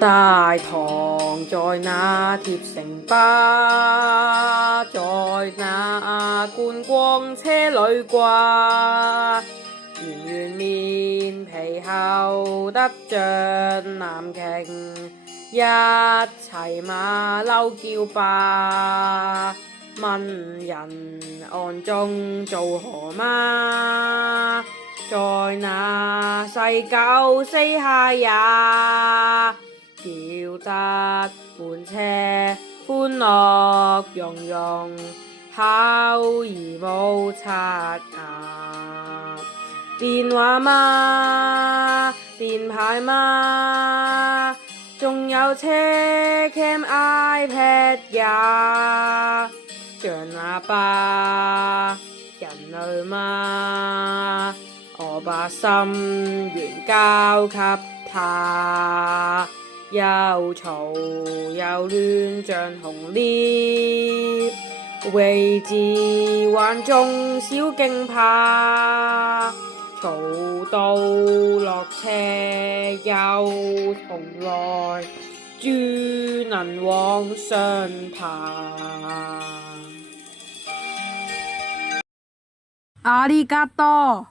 大堂在那鐵城巴，在那觀光車裏掛，圓圓面皮厚得像南鯨，一齊馬騮叫霸，問人岸中做何媽，在那細狗四下也。叫得滿車歡樂融融，口兒冇刷牙。電話嗎？電牌嗎？仲有車 cam iPad 也，像那巴人類嗎？我把心願交給他。又嘈又亂像紅鬣，位置還中小驚怕，嘈到落車又從來豬能往上爬。阿里嘎多。